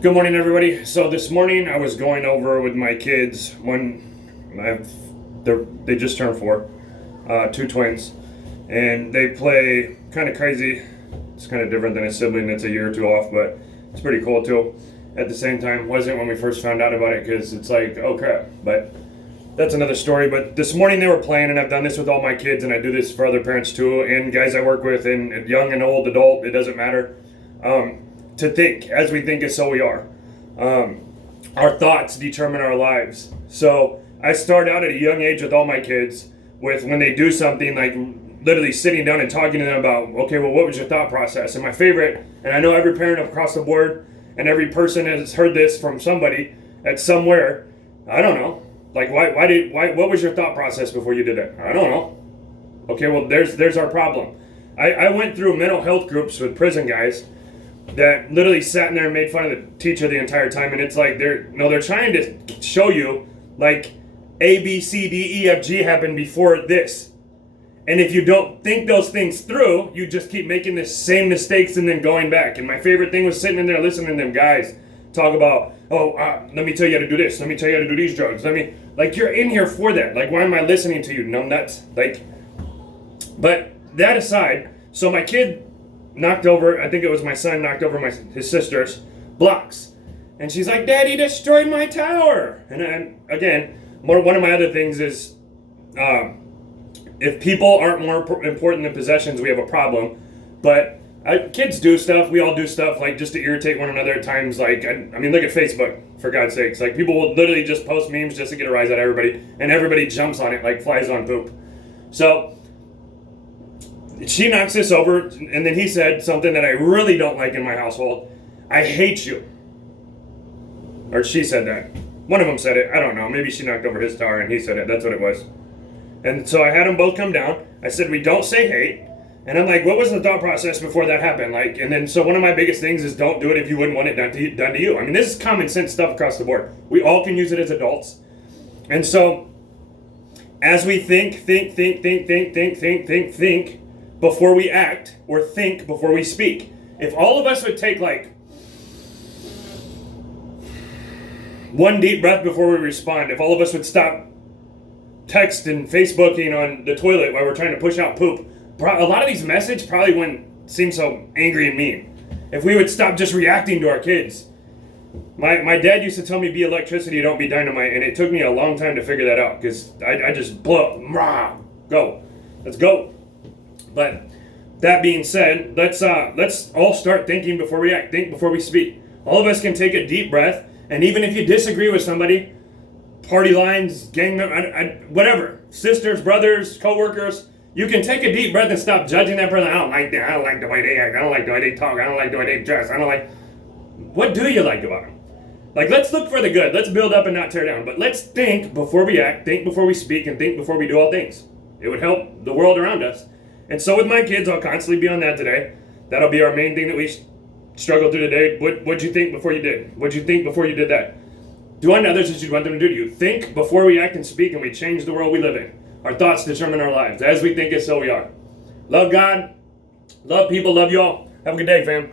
Good morning, everybody. So this morning I was going over with my kids. They just turned 4, two twins, and they play kind of crazy. It's kind of different than a sibling that's a year or two off, but it's pretty cool too. At the same time, wasn't when we first found out about it because it's like, oh crap. But that's another story. But this morning they were playing, and I've done this with all my kids, and I do this for other parents too, and guys I work with, and young and old, adult, it doesn't matter. To think, as we think is so we are. Our thoughts determine our lives. So I start out at a young age with all my kids with when they do something, like literally sitting down and talking to them about, okay, well, what was your thought process? And my favorite, and I know every parent across the board and every person has heard this from somebody at somewhere, I don't know. Like, what was your thought process before you did it? I don't know. Okay, well, there's our problem. I went through mental health groups with prison guys that literally sat in there and made fun of the teacher the entire time, and it's like they're trying to show you like A, B, C, D, E, F, G happened before this. And if you don't think those things through, you just keep making the same mistakes and then going back. And my favorite thing was sitting in there listening to them guys talk about, let me tell you how to do this. Let me tell you how to do these drugs. Like, you're in here for that. Like, why am I listening to you, numbnuts? Like, but that aside, so my kid knocked over, I think it was my son, knocked over his sister's blocks. And she's like, Daddy destroyed my tower. And again, one of my other things is, if people aren't more important than possessions, we have a problem. But kids do stuff, we all do stuff, like just to irritate one another at times. Like, I mean, look at Facebook, for God's sakes. Like, people will literally just post memes just to get a rise out of everybody, and everybody jumps on it like flies on poop. So she knocks this over, and then he said something that I really don't like in my household. I hate you. Or she said that. One of them said it. I don't know. Maybe she knocked over his tower and he said it. That's what it was. And so I had them both come down. I said, we don't say hate. And I'm like, what was the thought process before that happened? Like, and then so one of my biggest things is don't do it if you wouldn't want it done to you. I mean, this is common sense stuff across the board. We all can use it as adults. And so as we think before we act, or think before we speak. If all of us would take like one deep breath before we respond, if all of us would stop texting, Facebooking on the toilet while we're trying to push out poop, a lot of these messages probably wouldn't seem so angry and mean. If we would stop just reacting to our kids. My dad used to tell me, be electricity, don't be dynamite, and it took me a long time to figure that out, because I just blow, go, let's go. But that being said, let's all start thinking before we act, think before we speak. All of us can take a deep breath, and even if you disagree with somebody, party lines, gang members, whatever, sisters, brothers, co-workers, you can take a deep breath and stop judging that person. I don't like that. I don't like the way they act. I don't like the way they talk. I don't like the way they dress. I don't like. What do you like about them? Like, let's look for the good. Let's build up and not tear down. But let's think before we act, think before we speak, and think before we do all things. It would help the world around us. And so with my kids, I'll constantly be on that today. That'll be our main thing that we struggle through today. What'd you think before you did? What'd you think before you did that? Do unto others as you'd want them to do to you. Think before we act and speak, and we change the world we live in. Our thoughts determine our lives. As we think is, so we are. Love God. Love people. Love y'all. Have a good day, fam.